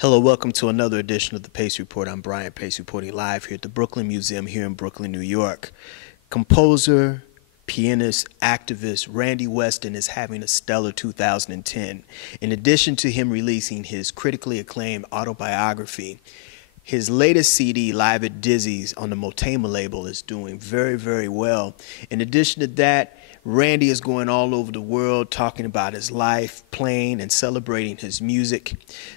Hello, welcome to another edition of the Pace Report. I'm Brian Pace, reporting live here at the Brooklyn Museum here in Brooklyn, New York. Composer, pianist, activist Randy Weston is having a stellar 2010. In addition to him releasing his critically acclaimed autobiography, his latest CD, Live at Dizzy's, on the Motema label, is doing very, very well. In addition to that, Randy is going all over the world talking about his life, playing and celebrating his music.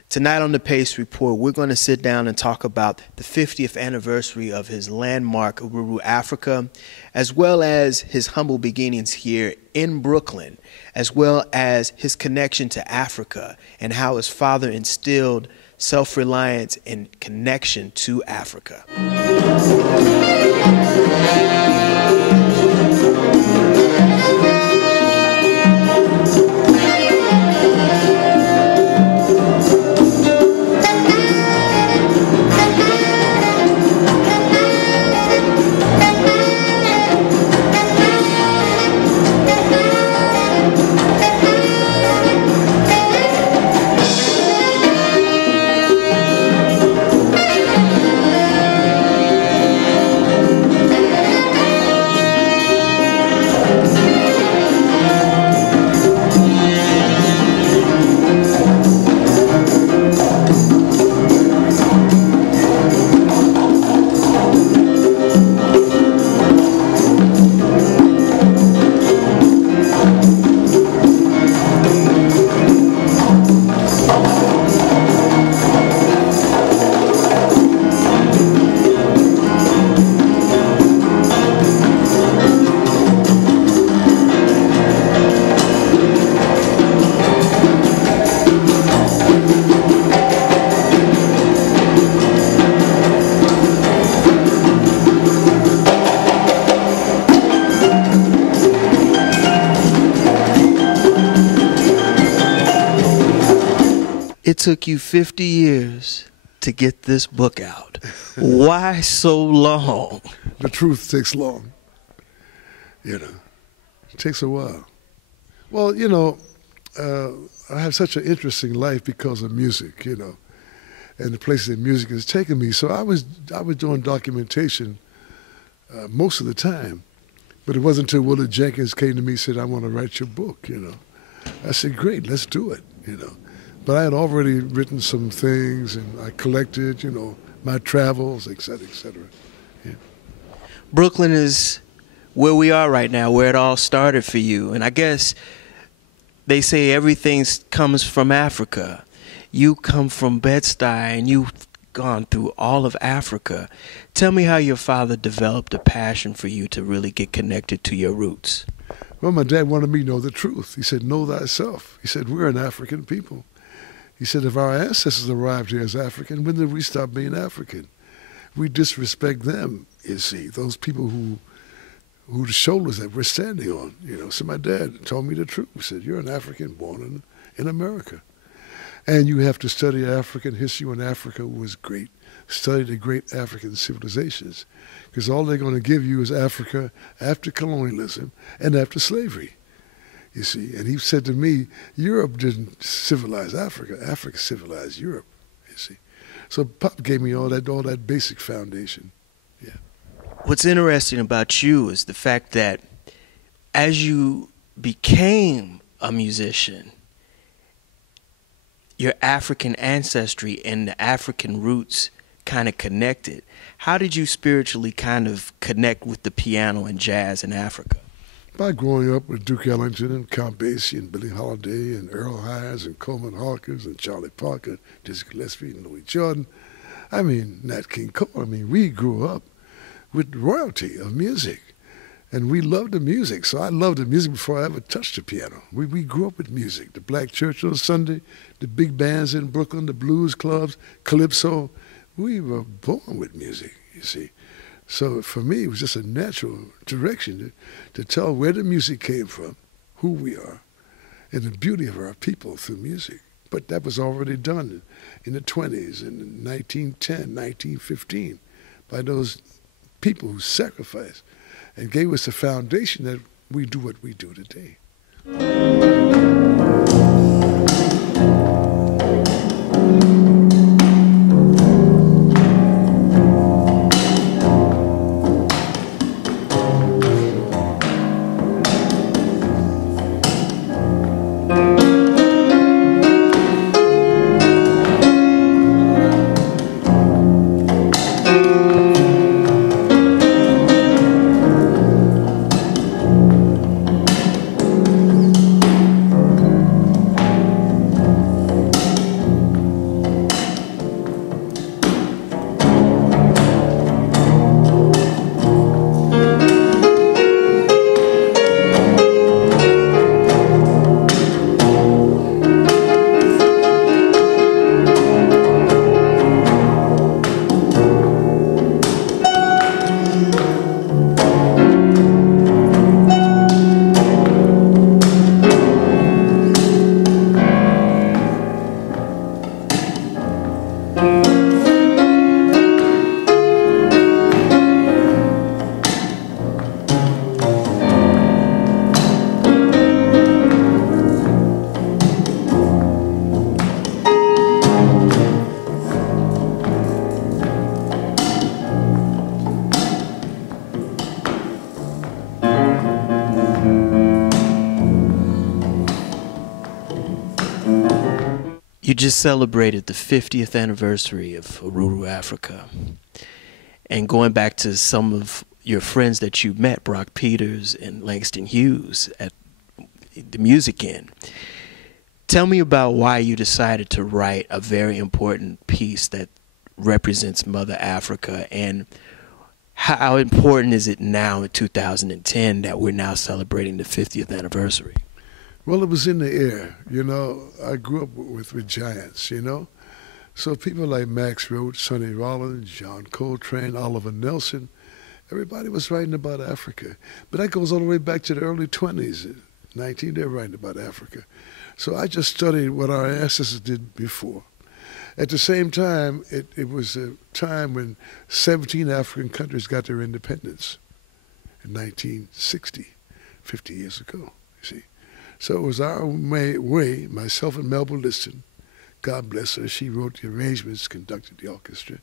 Tonight on the Pace Report, we're going to sit down and talk about the 50th anniversary of his landmark Uhuru Afrika, as well as his humble beginnings here in Brooklyn, as well as his connection to Africa and how his father instilled self-reliance and connection to Africa. It took you 50 years to get this book out. Why so long? The truth takes long. It takes a while. Well, I have such an interesting life because of music, and the places that music has taken me. So I was doing documentation most of the time, but it wasn't until Willard Jenkins came to me and said, "I want to write your book." I said, "Great, let's do it." But I had already written some things, and I collected, my travels, et cetera, et cetera. Yeah. Brooklyn is where we are right now, where it all started for you. And I guess they say everything comes from Africa. You come from Bed-Stuy, and you've gone through all of Africa. Tell me how your father developed a passion for you to really get connected to your roots. Well, my dad wanted me to know the truth. He said, "Know thyself." He said, "We're an African people." He said, if our ancestors arrived here as African, when did we stop being African? We disrespect them, you see, those people whose shoulders that we're standing on. So my dad told me the truth. He said, "You're an African born in America. And you have to study African history when Africa was great. Study the great African civilizations. Because all they're going to give you is Africa after colonialism and after slavery. You see, and he said to me, Europe didn't civilize Africa. Africa civilized Europe, you see. So Pop gave me all that basic foundation, yeah. What's interesting about you is the fact that as you became a musician, your African ancestry and the African roots kind of connected. How did you spiritually kind of connect with the piano and jazz in Africa? By growing up with Duke Ellington and Count Basie and Billie Holiday and Earl Hines and Coleman Hawkins and Charlie Parker, Dizzy Gillespie and Louis Jordan, Nat King Cole. We grew up with royalty of music, and we loved the music. So I loved the music before I ever touched the piano. We grew up with music. The Black Church on Sunday, the big bands in Brooklyn, the blues clubs, calypso. We were born with music, you see. So for me, it was just a natural direction to tell where the music came from, who we are, and the beauty of our people through music. But that was already done in the 20s, in 1910, 1915, by those people who sacrificed and gave us the foundation that we do what we do today. You just celebrated the 50th anniversary of Uhuru Afrika. And going back to some of your friends that you met, Brock Peters and Langston Hughes at the Music Inn, tell me about why you decided to write a very important piece that represents Mother Africa, and how important is it now in 2010 that we're now celebrating the 50th anniversary? Well, it was in the air, you know. I grew up with giants, you know. So people like Max Roach, Sonny Rollins, John Coltrane, Oliver Nelson, everybody was writing about Africa. But that goes all the way back to the early 20s, 19, they're writing about Africa. So I just studied what our ancestors did before. At the same time, it was a time when 17 African countries got their independence in 1960, 50 years ago, you see. So it was our way, myself and Melba Liston, God bless her, she wrote the arrangements, conducted the orchestra,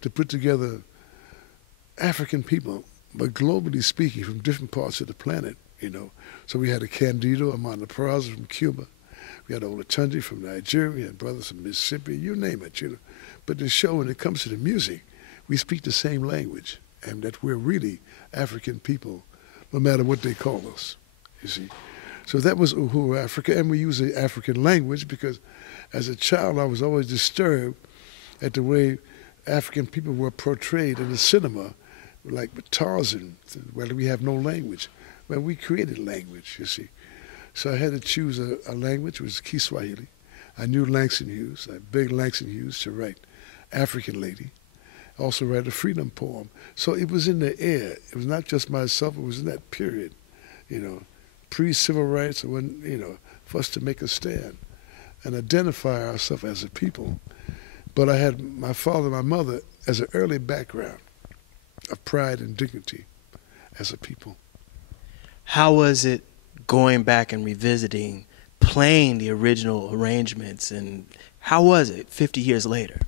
to put together African people, but globally speaking, from different parts of the planet, you know. So we had a Candido, Amanda Peraza from Cuba. We had Olatunji from Nigeria, we had brothers from Mississippi, you name it, you know. But the show, when it comes to the music, we speak the same language, and that we're really African people, no matter what they call us, you see. So that was Uhuru Afrika, and we use the African language because as a child I was always disturbed at the way African people were portrayed in the cinema, like with Tarzan, where we have no language. Well, we created language, you see. So I had to choose a language, which was Kiswahili. I knew Langston Hughes. I begged Langston Hughes to write African Lady, also write a freedom poem. So it was in the air. It was not just myself, it was in that period, you know, pre-civil rights, when, you know, for us to make a stand and identify ourselves as a people. But I had my father and my mother as an early background of pride and dignity as a people. How was it going back and revisiting, playing the original arrangements, and how was it 50 years later?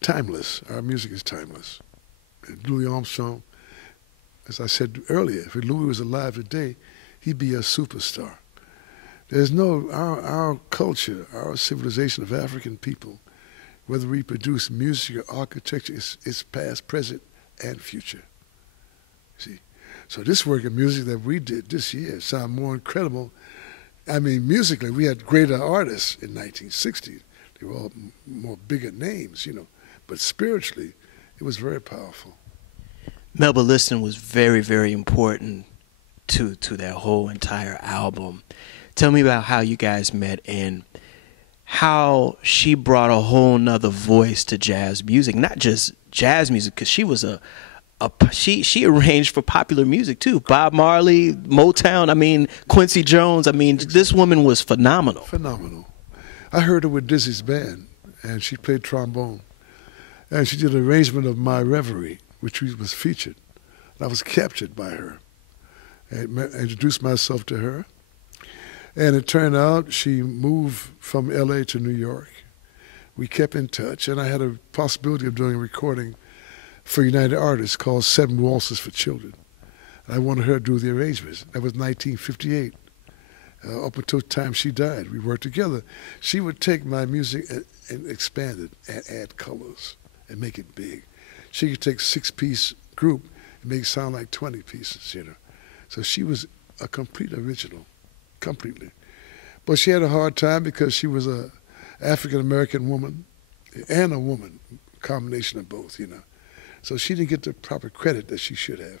Timeless. Our music is timeless. And Louis Armstrong, as I said earlier, if Louis was alive today, he'd be a superstar. There's no, our culture, our civilization of African people, whether we produce music or architecture, it's past, present, and future. See? So this work of music that we did this year sound more incredible. I mean, musically, we had greater artists in 1960. They were all more bigger names, you know. But spiritually, it was very powerful. Melba Liston was very, very important to that whole entire album. Tell me about how you guys met and how she brought a whole nother voice to jazz music, not just jazz music, because she was she arranged for popular music too. Bob Marley, Motown, I mean, Quincy Jones. I mean, this woman was phenomenal. Phenomenal. I heard her with Dizzy's band, and she played trombone. And she did an arrangement of My Reverie, which was featured. And I was captured by her. I introduced myself to her. And it turned out she moved from L.A. to New York. We kept in touch, and I had a possibility of doing a recording for United Artists called Seven Waltzes for Children. And I wanted her to do the arrangements. That was 1958. Up until the time she died, we worked together. She would take my music and expand it and add colors and make it big. She could take a 6-piece group and make it sound like 20 pieces, you know. So she was a complete original, completely. But she had a hard time because she was a African-American woman and a woman, combination of both, you know. So she didn't get the proper credit that she should have.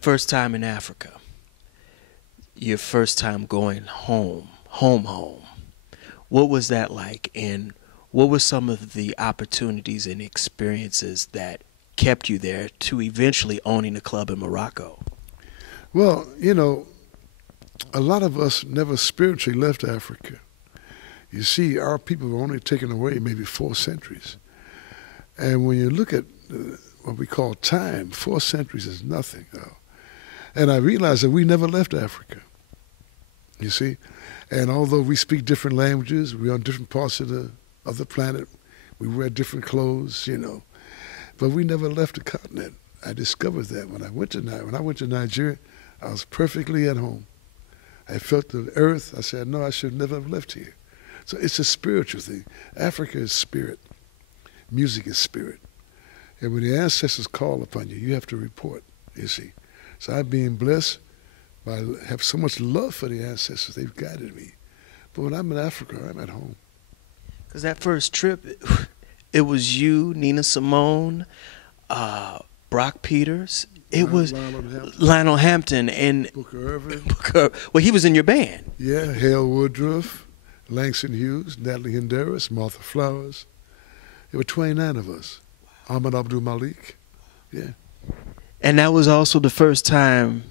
first time in Africa, your first time going home. What was that like, and what were some of the opportunities and experiences that kept you there to eventually owning a club in Morocco? Well, you know, a lot of us never spiritually left Africa. You see, our people were only taken away maybe 4 centuries. And when you look at what we call time, 4 centuries is nothing. And I realized that we never left Africa, you see. And although we speak different languages, we're on different parts of the planet, we wear different clothes, you know, but we never left the continent. I discovered that when I went to Nigeria, I was perfectly at home. I felt the earth. I said, no, I should never have left here. So it's a spiritual thing. Africa is spirit. Music is spirit. And when the ancestors call upon you, you have to report, you see. So I'm being blessed by have so much love for the ancestors. They've guided me. But when I'm in Africa, I'm at home. Because that first trip, it was you, Nina Simone, Brock Peters. It was Lionel Hampton and Booker Irving. Well, he was in your band. Yeah, Hale Woodruff, Langston Hughes, Natalie Hinderis, Martha Flowers. There were 29 of us. Ahmed Abdul Malik. Yeah. And that was also the first time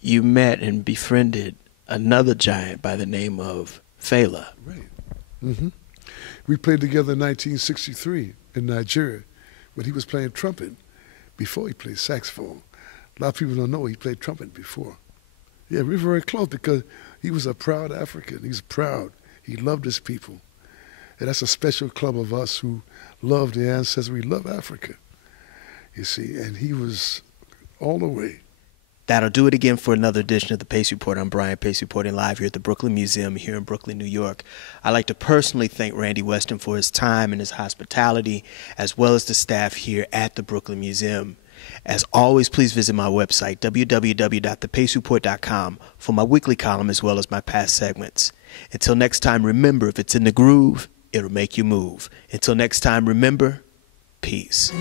you met and befriended another giant by the name of Fela. Right. Mm-hmm. We played together in 1963 in Nigeria when he was playing trumpet before he played saxophone. A lot of people don't know he played trumpet before. Yeah, we were very close because he was a proud African. He's proud. He loved his people. And that's a special club of us who love the ancestors. We love Africa, you see. And he was all the way. That'll do it again for another edition of the Pace Report. I'm Brian Pace, reporting live here at the Brooklyn Museum here in Brooklyn, New York. I'd like to personally thank Randy Weston for his time and his hospitality, as well as the staff here at the Brooklyn Museum. As always, please visit my website, www.thepacereport.com, for my weekly column as well as my past segments. Until next time, remember, if it's in the groove, it'll make you move. Until next time, remember, peace.